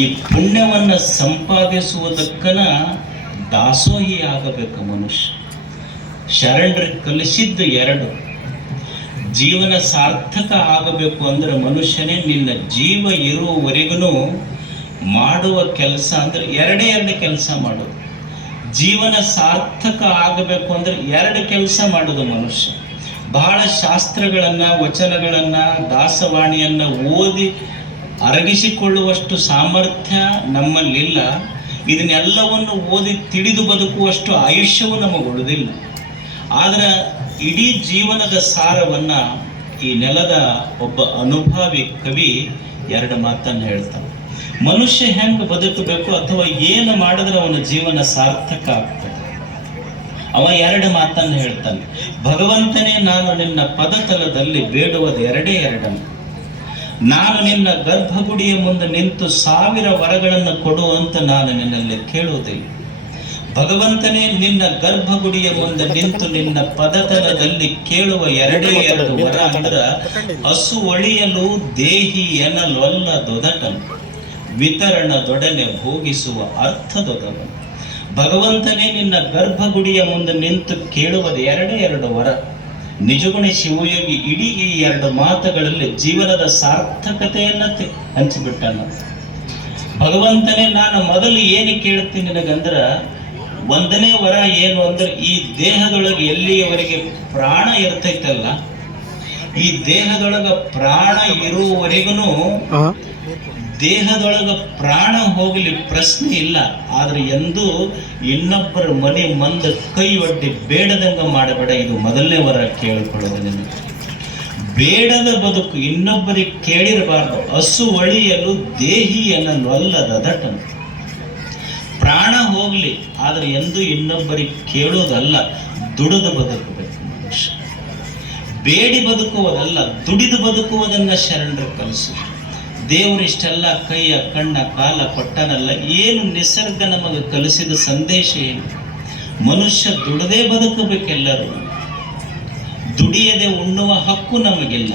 ಈ ಪುಣ್ಯವನ್ನು ಸಂಪಾದಿಸುವುದಕ್ಕನ ದಾಸೋಹಿ ಆಗಬೇಕು ಮನುಷ್ಯ. ಶರಣರಿಗೆ ಕಲಿಸಿದ್ದು ಎರಡು. ಜೀವನ ಸಾರ್ಥಕ ಆಗಬೇಕು ಅಂದ್ರೆ ಮನುಷ್ಯನೇ ನಿನ್ನ ಜೀವ ಇರುವವರೆಗೂ ಮಾಡುವ ಕೆಲಸ ಅಂದ್ರೆ ಎರಡು ಕೆಲಸ ಮಾಡೋದು. ಜೀವನ ಸಾರ್ಥಕ ಆಗಬೇಕು ಅಂದ್ರೆ ಎರಡು ಕೆಲಸ ಮಾಡೋದು ಮನುಷ್ಯ. ಬಹಳ ಶಾಸ್ತ್ರಗಳನ್ನು, ವಚನಗಳನ್ನು, ದಾಸವಾಣಿಯನ್ನು ಓದಿ ಅರಗಿಸಿಕೊಳ್ಳುವಷ್ಟು ಸಾಮರ್ಥ್ಯ ನಮ್ಮಲ್ಲಿಲ್ಲ. ಇದನ್ನೆಲ್ಲವನ್ನು ಓದಿ ತಿಳಿದು ಬದುಕುವಷ್ಟು ಆಯುಷ್ಯವು ನಮಗುಳಿದಿಲ್ಲ. ಆದರೆ ಇಡೀ ಜೀವನದ ಸಾರವನ್ನು ಈ ನೆಲದ ಒಬ್ಬ ಅನುಭವಿ ಕವಿ ಎರಡು ಮಾತನ್ನು ಹೇಳ್ತಾನೆ. ಮನುಷ್ಯ ಹೆಂಗೆ ಬದುಕಬೇಕು ಅಥವಾ ಏನು ಮಾಡಿದ್ರೆ ಅವನ ಜೀವನ ಸಾರ್ಥಕ ಆಗ್ತದೆ. ಅವ ಎರಡು ಮಾತನ್ನು ಹೇಳ್ತಾನೆ. ಭಗವಂತನೇ, ನಾನು ನಿನ್ನ ಪದತಲದಲ್ಲಿ ಬೇಡುವುದು ಎರಡನ್ನು. ನಾನು ನಿನ್ನ ಗರ್ಭಗುಡಿಯ ಮುಂದೆ ನಿಂತು 1000 ವರಗಳನ್ನು ಕೊಡುವಂತ ನಾನು ನಿನ್ನಲ್ಲಿ ಕೇಳುವುದಿಲ್ಲ. ಭಗವಂತನೇ, ನಿನ್ನ ಗರ್ಭಗುಡಿಯ ಮುಂದೆ ನಿಂತು ನಿನ್ನ ಪದತಲದಲ್ಲಿ ಕೇಳುವ ಎರಡು ವರ ಅಂದ್ರ ಹಸು ಒಳಿಯಲು ದೇಹಿ ಎನ್ನಲೊಲ್ಲ ದೊದಟನು, ವಿತರಣದೊಡನೆ ಭೋಗಿಸುವ ಅರ್ಥದೊದವನು. ಭಗವಂತನೇ, ನಿನ್ನ ಗರ್ಭಗುಡಿಯ ಮುಂದೆ ನಿಂತು ಕೇಳುವುದು ಎರಡು ವರ. ನಿಜಗುಣ ಶಿವಯೋಗಿ ಇಡೀ ಈ ಎರಡು ಮಾತುಗಳಲ್ಲಿ ಜೀವನದ ಸಾರ್ಥಕತೆಯನ್ನ ಹಂಚಿಬಿಟ್ಟನು. ಭಗವಂತನೇ, ನಾನು ಮೊದಲು ಏನು ಕೇಳ್ತೀನಿ ನಿನಗಂದ್ರ, ಒಂದನೇ ವರ ಏನು ಅಂದ್ರೆ, ಈ ದೇಹದೊಳಗೆ ಎಲ್ಲಿಯವರೆಗೆ ಪ್ರಾಣ ಇರ್ತೈತಲ್ಲ, ಈ ದೇಹದೊಳಗ ಪ್ರಾಣ ಇರುವವರೆಗೂ ದೇಹದೊಳಗ ಪ್ರಾಣ ಹೋಗಲಿ ಪ್ರಶ್ನೆ ಇಲ್ಲ. ಆದ್ರೆ ಎಂದೂ ಇನ್ನೊಬ್ಬರ ಮನೆ ಮಂದ ಕೈ ಒಡ್ಡಿ ಬೇಡದಂಗ ಮಾಡಬೇಡ. ಇದು ಮೊದಲನೇ ವರ ಕೇಳಿಕೊಳ್ಳೋದು ನಿನಗೆ. ಬೇಡದ ಬದುಕು ಇನ್ನೊಬ್ಬರಿಗೆ ಕೇಳಿರಬಾರ್ದು. ಹಸು ಒಳಿಯಲು ದೇಹಿಯನ್ನು ಅಲ್ಲದ ದಟನು. ಪ್ರಾಣ ಹೋಗ್ಲಿ, ಆದ್ರೆ ಎಂದೂ ಇನ್ನೊಬ್ಬರಿಗೆ ಕೇಳೋದಲ್ಲ. ದುಡಿದು ಬದುಕಬೇಕು ಮನುಷ್ಯ. ಬೇಡಿ ಬದುಕುವುದಲ್ಲ, ದುಡಿದು ಬದುಕುವುದನ್ನ ಶರಣರು ಕಲಿಸು. ದೇವರು ಇಷ್ಟೆಲ್ಲ ಕೈಯ ಕಣ್ಣ ಕಾಲ ಕೊಟ್ಟನಲ್ಲ, ಏನು ನಿಸರ್ಗ ನಮಗೆ ಕಲಿಸಿದ ಸಂದೇಶ ಏನು? ಮನುಷ್ಯ ದುಡದೇ ಬದುಕಬೇಕೆಲ್ಲರೂ. ದುಡಿಯದೆ ಉಣ್ಣುವ ಹಕ್ಕು ನಮಗಿಲ್ಲ.